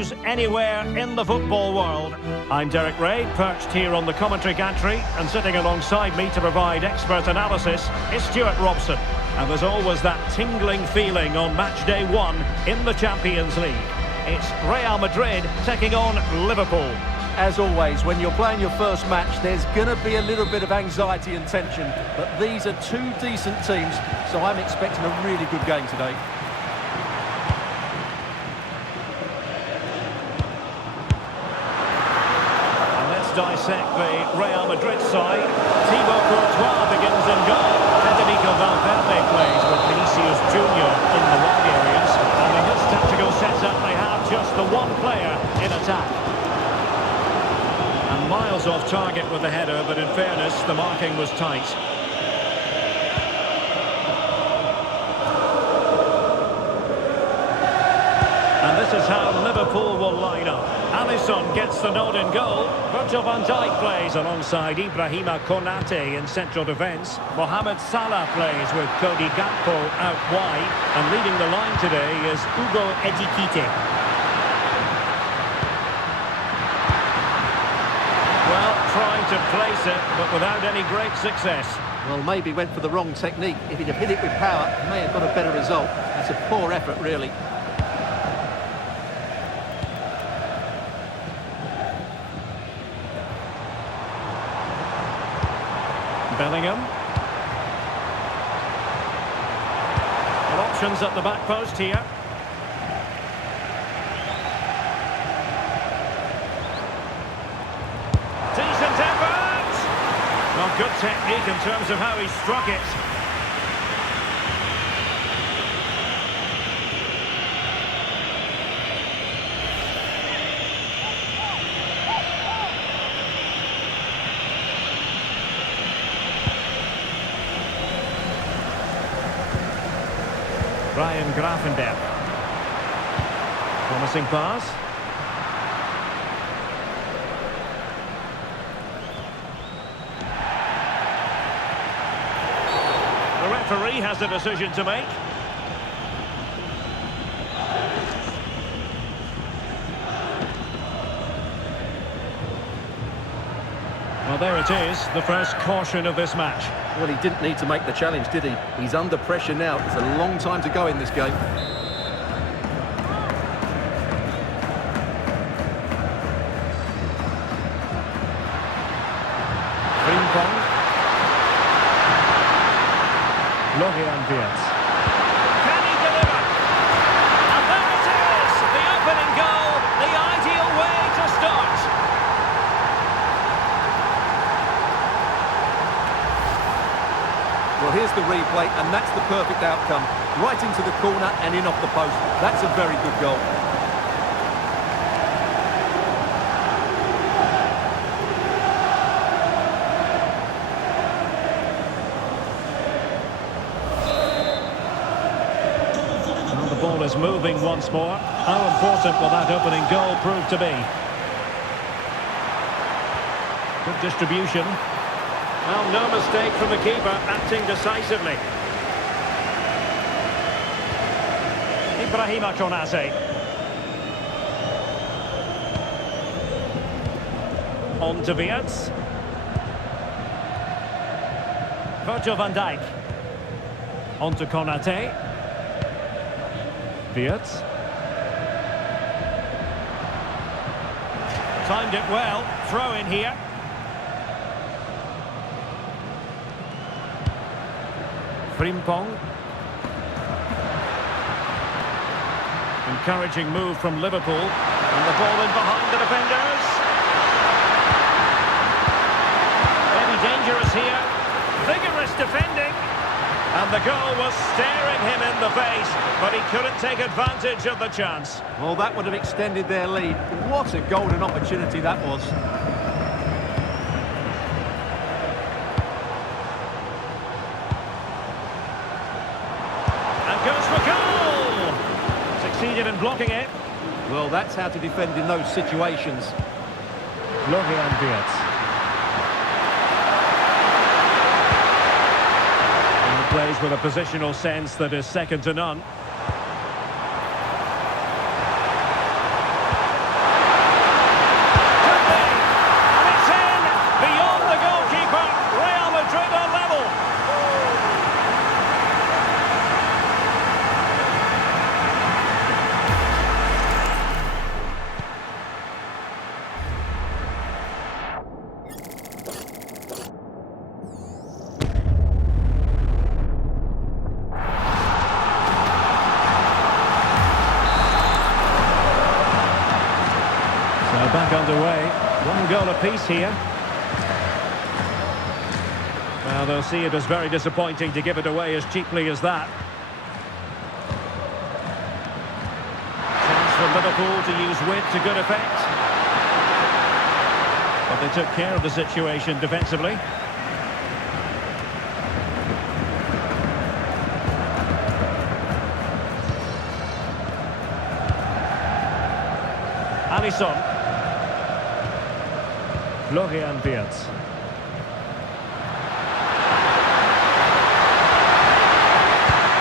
news anywhere in the football world. I'm Derek Ray, perched here on the commentary gantry, and sitting alongside me to provide expert analysis is Stuart Robson. And there's always that tingling feeling on match day 1 in the Champions League. It's Real Madrid taking on Liverpool. As always, when you're playing your first match, there's going to be a little bit of anxiety and tension. But these are two decent teams, so I'm expecting a really good game today. Dissect the Real Madrid side. Thibaut Courtois begins in goal. Federico Valverde plays with Vinicius Junior in the wide areas. And in this tactical setup, they have just the one player in attack. And miles off target with the header, but in fairness, the marking was tight. And this is how Liverpool will line up. Alisson gets the nod in goal. Virgil van Dijk plays alongside Ibrahima Konate in central defence. Mohamed Salah plays with Cody Gakpo out wide. And leading the line today is Hugo Ekitike. Well, trying to place it, but without any great success. Well, maybe went for the wrong technique. If he'd have hit it with power, he may have got a better result. That's a poor effort, really. Bellingham. Well, options at the back post here. Decent effort! Well, good technique in terms of how he struck it. Ryan Gravenberch. Promising pass. The referee has a decision to make. Well, there it is, the first caution of this match. Well, he didn't need to make the challenge, did he? He's under pressure now. There's a long time to go in this game. Frimpong. Florian Wirtz. Can he deliver? And there it is! The opening goal, the ideal way to start. Well, here's the replay, and that's the perfect outcome. Right into the corner and in off the post. That's a very good goal. Well, the ball is moving once more. How important will that opening goal prove to be? Good distribution. Well, no mistake from the keeper, acting decisively. Ibrahima Konate. On to Wirtz. Virgil van Dijk. On to Konate. Wirtz. Timed it well. Throw in here. Frimpong. Encouraging move from Liverpool. And the ball in behind the defenders. Very dangerous here. Vigorous defending. And the goal was staring him in the face, but he couldn't take advantage of the chance. Well, that would have extended their lead. What a golden opportunity that was. Goes for goal! Succeeded in blocking it. Well, that's how to defend in those situations. Florian Wirtz. And he plays with a positional sense that is second to none. We're back underway. One goal apiece here. Well, they'll see it as very disappointing to give it away as cheaply as that. Chance for Liverpool to use width to good effect. But they took care of the situation defensively. Alisson. Florian Wirtz.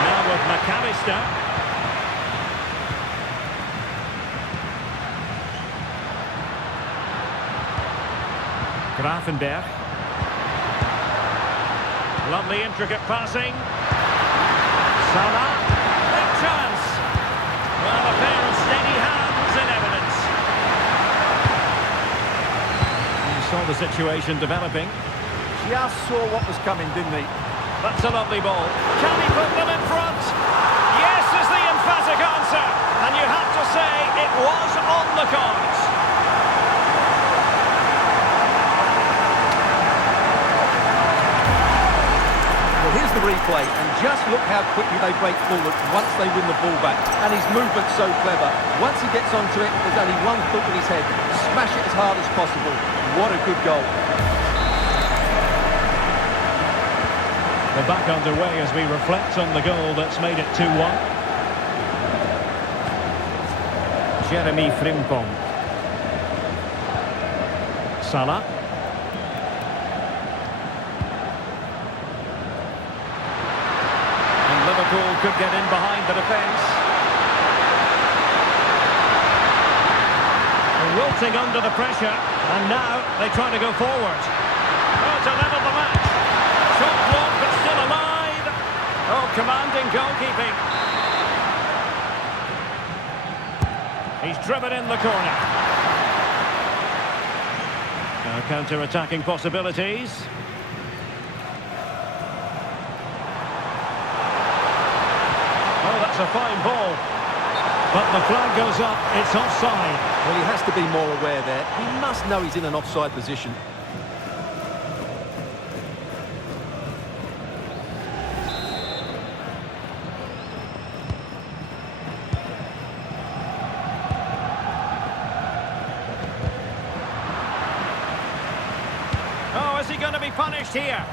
Now with McAllister. Grafenberg. Lovely intricate passing. Salah. Big chance. Well, a pair of steady hands in evidence. You saw the situation developing. Just saw what was coming, didn't he? That's a lovely ball. Can he put them in front? Yes is the emphatic answer. And you have to say it was on the cards. Well, here's the replay, and just look how quickly they break forward once they win the ball back. And his movement's so clever. Once he gets onto it, there's only one thought in his head. Smash it as hard as possible. What a good goal. We're back underway as we reflect on the goal that's made it 2-1. Jeremy Frimpong. Salah. And Liverpool could get in behind the defence. They're wilting under the pressure, and now they try to go forward. Oh, to level the match. Shot blocked, but still alive. Oh, commanding goalkeeping. He's driven in the corner. Now counter-attacking possibilities. Oh, that's a fine ball. But the flag goes up, it's offside. Well, he has to be more aware there. He must know he's in an offside position. Oh, is he going to be punished here?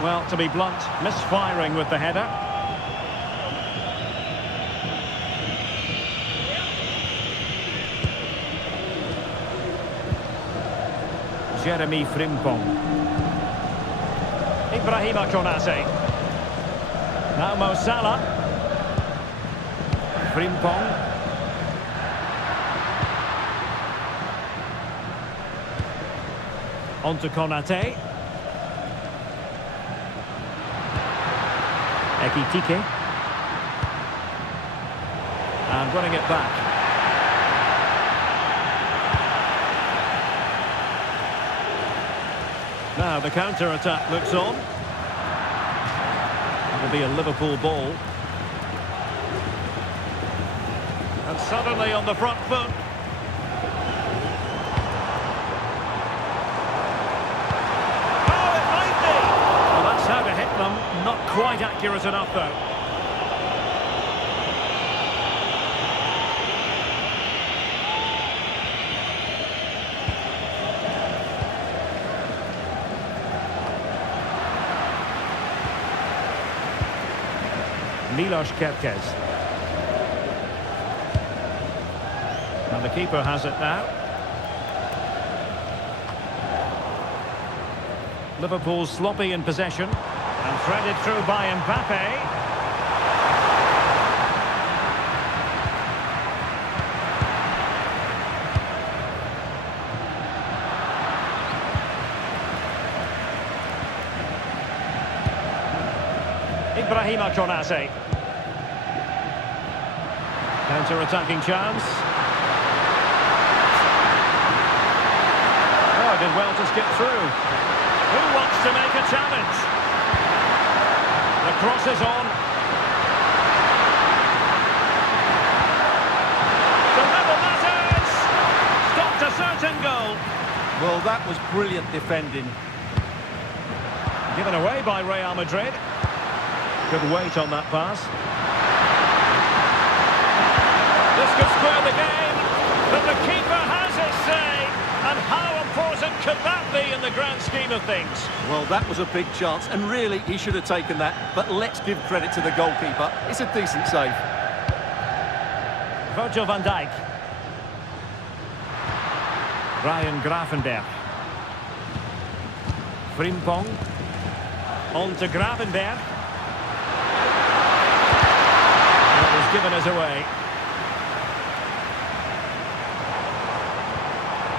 Well, to be blunt, misfiring with the header. Jeremy Frimpong. Ibrahima Konate. Now Mo Salah. Frimpong. On to Konate. Ekitike. And running it back. Now the counter-attack looks on. It'll be a Liverpool ball. And suddenly on the front foot. Oh, it might be! Well, that's how to hit them. Not quite accurate enough, though. Milos Kerkez. And the keeper has it now. Liverpool sloppy in possession. And threaded through by Mbappe. Ibrahima Konate. Counter-attacking chance. Oh, did well to skip through. Who wants to make a challenge? The cross is on. To level matters! Stop to serve. certain goal. Well, that was brilliant defending. Given away by Real Madrid. Good weight on that pass. This could square the game, but the keeper has his say. And how important could that be in the grand scheme of things? Well, that was a big chance, and really, he should have taken that. But let's give credit to the goalkeeper. It's a decent save. Virgil van Dijk. Ryan Gravenberch. Frimpong. On to Gravenberch. That was given us away.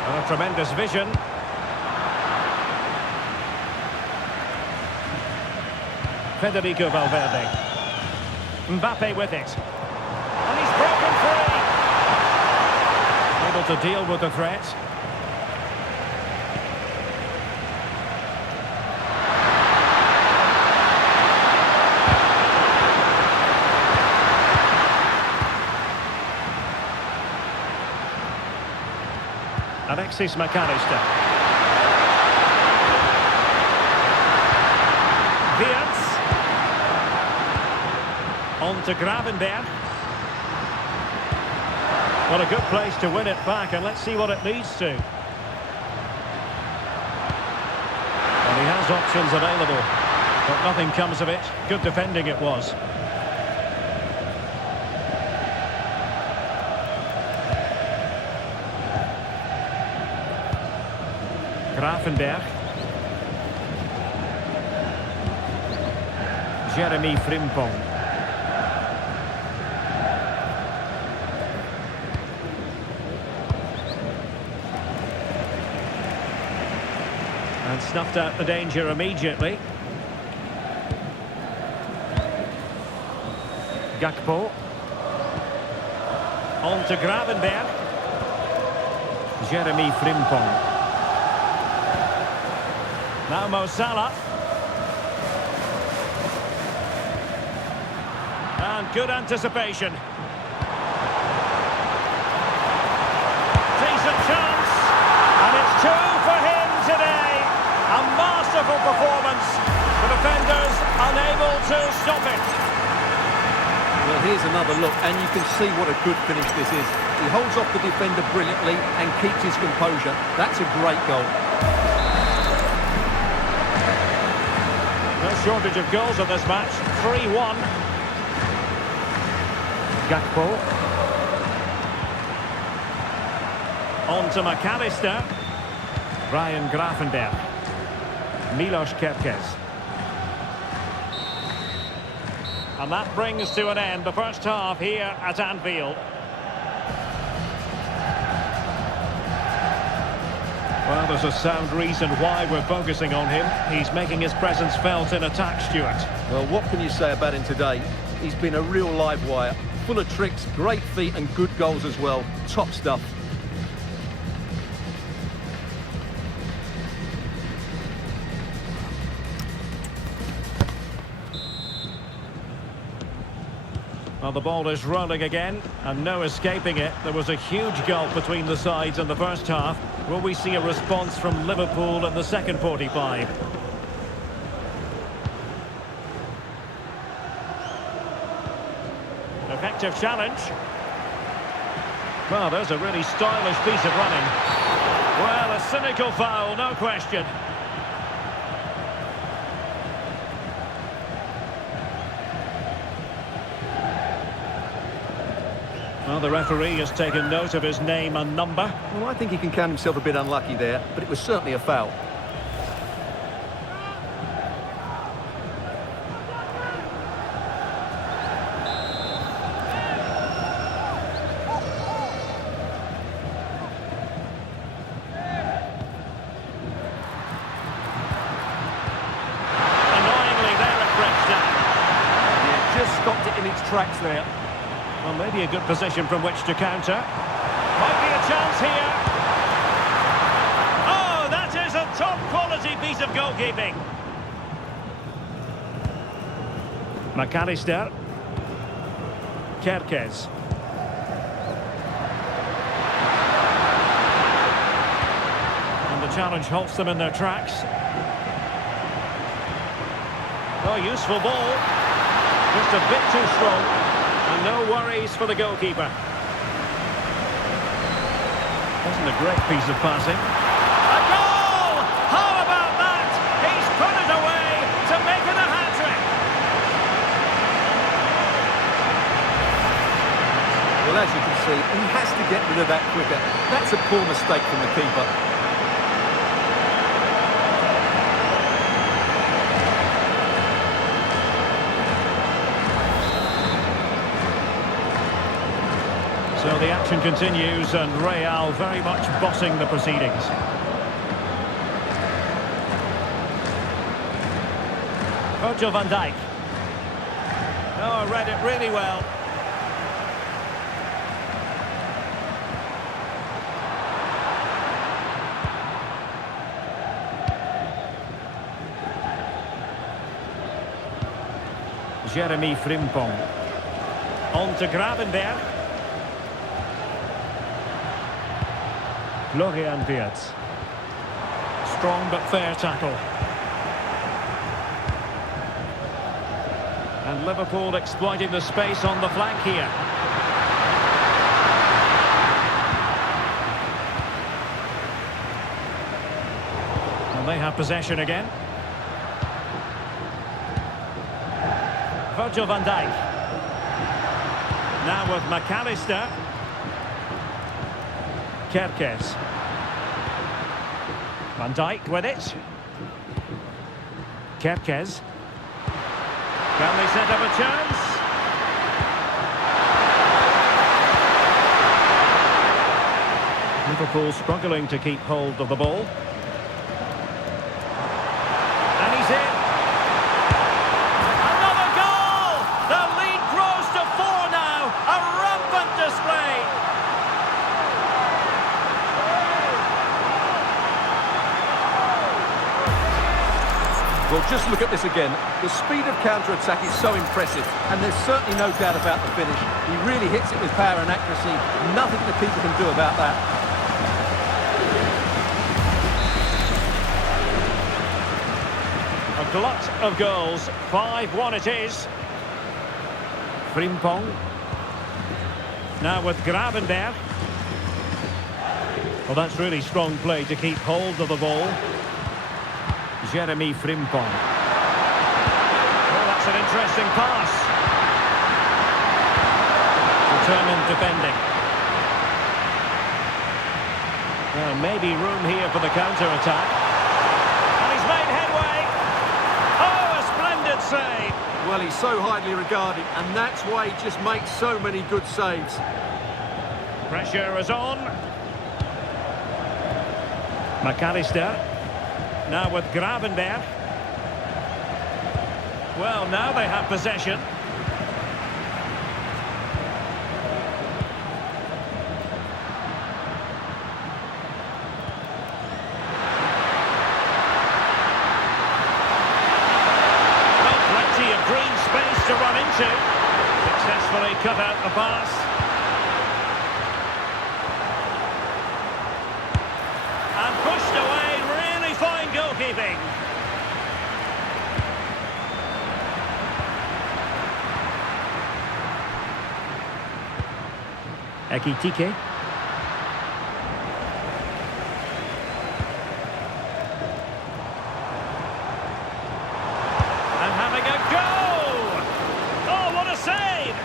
And a tremendous vision. Federico Valverde. Mbappe with it. And he's broken free. Able to deal with the threat. Alexis McAllister. Wirtz. On to Gravenberch. What a good place to win it back, and let's see what it leads to. And he has options available, but nothing comes of it. Good defending it was. Gravenberch. Jeremy Frimpong. And snuffed out the danger immediately. Gakpo. On to Gravenberch. Jeremy Frimpong. Now Mo Salah. And good anticipation. Decent chance. And it's two for him today. A masterful performance. The defenders unable to stop it. Well, here's another look, and you can see what a good finish this is. He holds off the defender brilliantly and keeps his composure. That's a great goal. No shortage of goals in this match. 3-1. Gakpo. On to McAllister. Ryan Gravenberch. Milos Kerkez. And that brings to an end the first half here at Anfield. Well, there's a sound reason why we're focusing on him. He's making his presence felt in attack, Stuart. Well, what can you say about him today? He's been a real live wire. Full of tricks, great feet and good goals as well. Top stuff. Well, the ball is rolling again, and no escaping it. There was a huge gulf between the sides in the first half. Will we see a response from Liverpool in the second 45? Effective challenge. Well, there's a really stylish piece of running. Well, a cynical foul, no question. Well, the referee has taken note of his name and number. Well, I think he can count himself a bit unlucky there, but it was certainly a foul. Annoyingly, there it breaks down. Yeah, just stopped it in its tracks there. Well, maybe a good position from which to counter. Might be a chance here. Oh, that is a top-quality piece of goalkeeping. McAllister. Kerkez. challenge halts them in their tracks. Oh, useful ball. Just a bit too strong. And no worries for the goalkeeper. Wasn't a great piece of passing. A goal! How about that? He's put it away to make it a hat-trick. Well, as you can see, he has to get rid of that quicker. That's a poor mistake from the keeper. So the action continues and Real very much bossing the proceedings. Virgil van Dijk. Oh, read it really well. Jeremy Frimpong. On to Gravenberg. Florian Wirtz. Strong but fair tackle. And Liverpool exploiting the space on the flank here. And they have possession again. Virgil van Dijk. Now with McAllister. Kerkez. Van Dijk with it. Kerkez. Can they set up a chance? Liverpool struggling to keep hold of the ball. And he's in. Another goal! The lead grows to 4 now. A rampant display. Well, just look at this again. The speed of counter-attack is so impressive, and there's certainly no doubt about the finish. He really hits it with power and accuracy. Nothing the keeper can do about that. A glut of goals. 5-1 it is. Frimpong. Now with Gravenberg. Well, that's really strong play to keep hold of the ball. Jeremy Frimpong. Oh, that's an interesting pass. Determined defending. Well, maybe room here for the counter-attack. And he's made headway. Oh, a splendid save. Well, he's so highly regarded, and that's why he just makes so many good saves. Pressure is on. McAllister. Now with Gravenberg. Well, now they have possession. Well, plenty of green space to run into. Successfully cut out the pass. And pushed away. Fine goalkeeping. Ekitike. And having a go! Oh, what a save!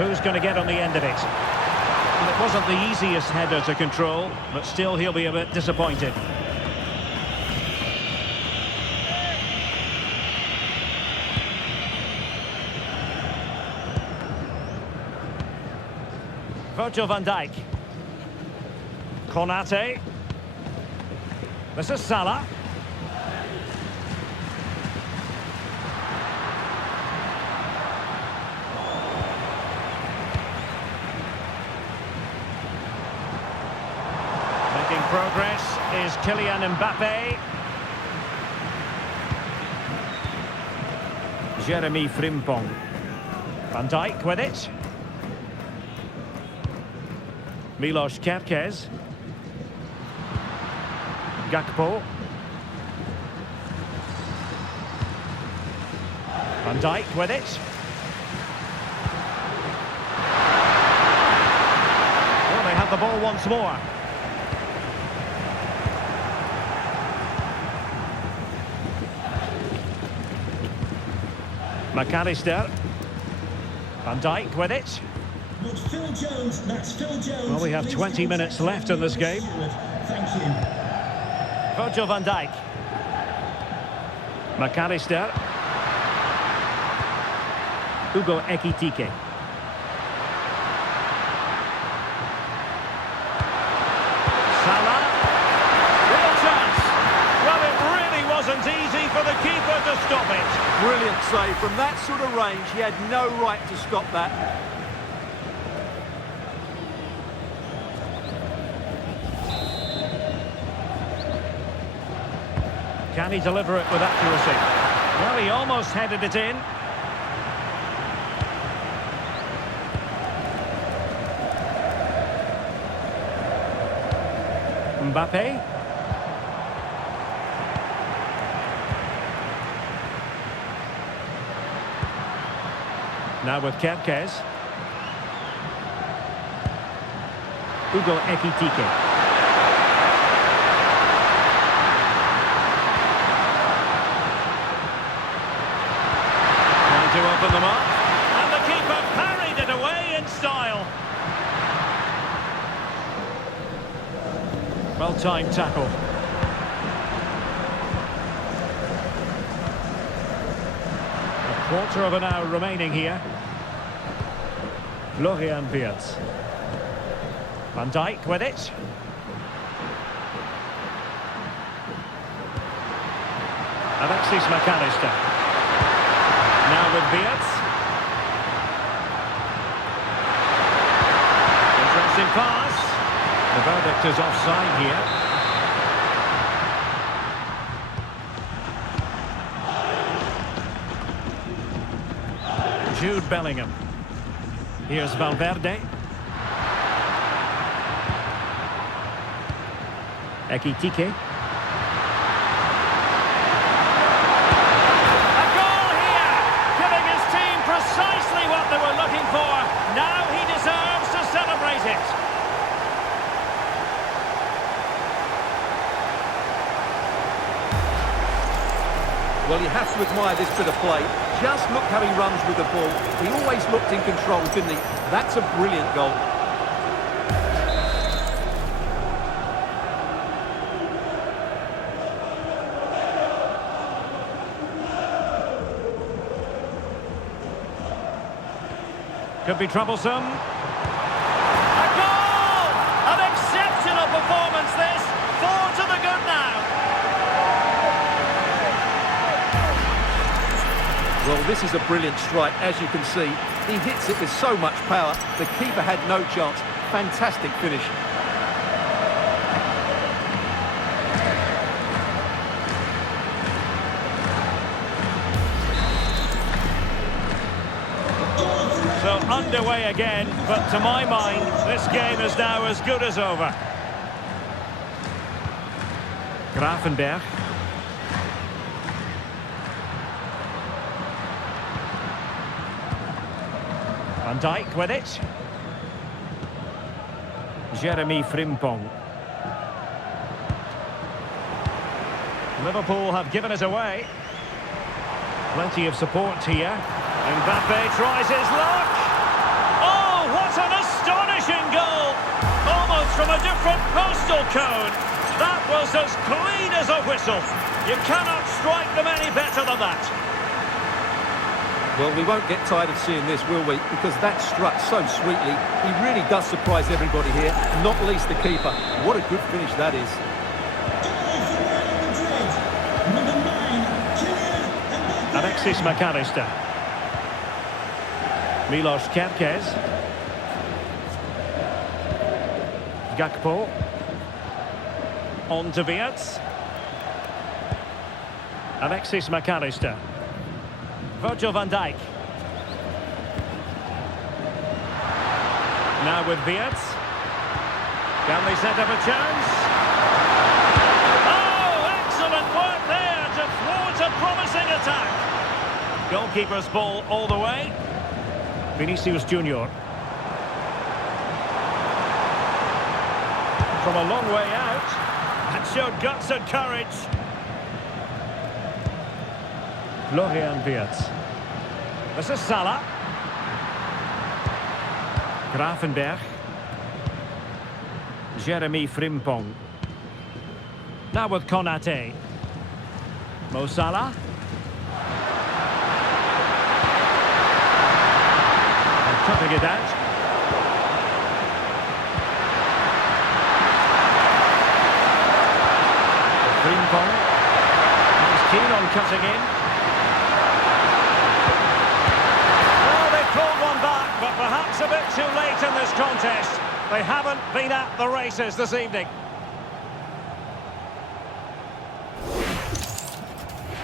Who's going to get on the end of it? Well, it wasn't the easiest header to control, but still he'll be a bit disappointed. Virgil van Dijk. Konate. This is Salah. Making progress is Kylian Mbappe. Jeremy Frimpong. Van Dijk with it. Milos Kerkez. Gakpo. Van Dijk with it. Well, they have the ball once more. McAllister. Van Dijk with it. Phil Jones, that's Phil Jones. Well, we have 20 minutes left in this game. Thank you. Virgil van Dijk. McAllister. Hugo Ekitike. Salah. Real chance. Well, it really wasn't easy for the keeper to stop it. Brilliant save. From that sort of range, he had no right to stop that. Can he deliver it with accuracy? Well, he almost headed it in. Mbappe. Now with Kerkez. Hugo Ekitike. To open them up, and the keeper parried it away in style. Well-timed tackle. A quarter of an hour remaining here. Florian Wirtz. Van Dijk with it. Alexis McAllister. Now with Wirtz. Interesting pass. The verdict is offside here. Jude Bellingham. Here's Valverde. Ekitike. Precisely what they were looking for. Now he deserves to celebrate it. Well, you have to admire this bit of play. Just look how he runs with the ball. He always looked in control, didn't he? That's a brilliant goal. Could be troublesome. A goal! An exceptional performance this. 4 to the good now. Well, this is a brilliant strike, as you can see. He hits it with so much power. The keeper had no chance. Fantastic finish. So underway again, but to my mind, this game is now as good as over. Gravenberg. Van Dijk with it. Jeremy Frimpong. Liverpool have given it away. Plenty of support here. Mbappe tries his luck. Oh, what an astonishing goal! Almost from a different postal code. That was as clean as a whistle. You cannot strike them any better than that. Well, we won't get tired of seeing this, will we? Because that struck so sweetly. He really does surprise everybody here, not least the keeper. What a good finish that is. Alexis McAllister. Milos Kerkez. Gakpo. On to Wirtz. Alexis McAllister. Virgil van Dijk. Now with Wirtz. Can they set up a chance? Oh, excellent work there to thwart a promising attack. Goalkeeper's ball all the way. Vinicius Junior. From a long way out. That showed guts and courage. Florian Wirtz. This is Salah. Gravenberg. Jeremy Frimpong. Now with Konate. Mo Salah. And cutting it out. Frimpong. He's keen on cutting in. Well, they pulled one back, but perhaps a bit too late in this contest. They haven't been at the races this evening.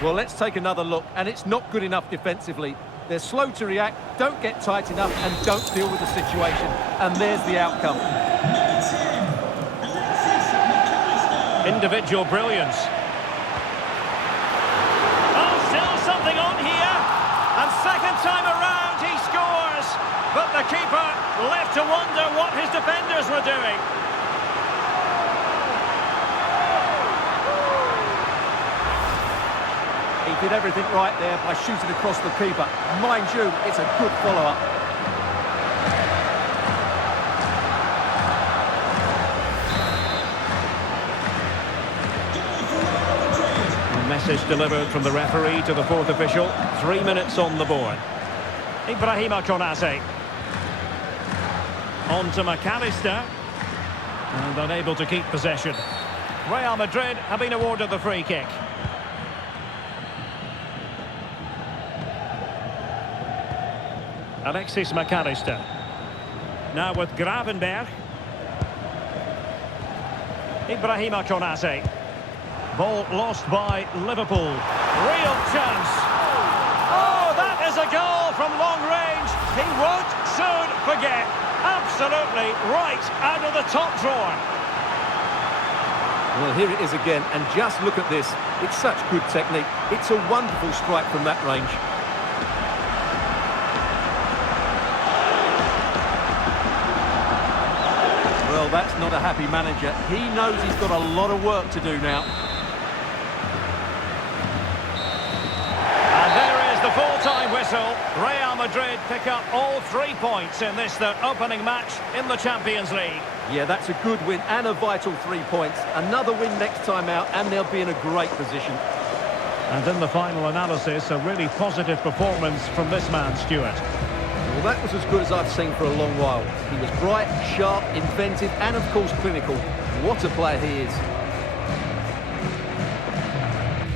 Well, let's take another look, and it's not good enough defensively. They're slow to react, don't get tight enough, and don't deal with the situation. And there's the outcome. Individual brilliance. Oh, still something on here. And second time around, he scores. But the keeper left to wonder what his defenders were doing. He did everything right there by shooting across the keeper. Mind you, it's a good follow-up. Message delivered from the referee to the fourth official. 3 minutes on the board. Ibrahima Konate. On to McAllister. And unable to keep possession. Real Madrid have been awarded the free kick. Alexis McAllister. Now with Gravenberg. Ibrahima Konate. Ball lost by Liverpool. Real chance. Oh, that is a goal from long range. He won't soon forget. Absolutely right out of the top drawer. Well, here it is again, and just look at this. It's such good technique. It's a wonderful strike from that range. Well, that's not a happy manager. He knows he's got a lot of work to do now. The full-time whistle. Real Madrid pick up all 3 points in this, their opening match in the Champions League. Yeah, that's a good win and a vital 3 points. Another win next time out and they'll be in a great position. And in the final analysis, a really positive performance from this man, Stuart. Well, that was as good as I've seen for a long while. He was bright, sharp, inventive and, of course, clinical. What a player he is.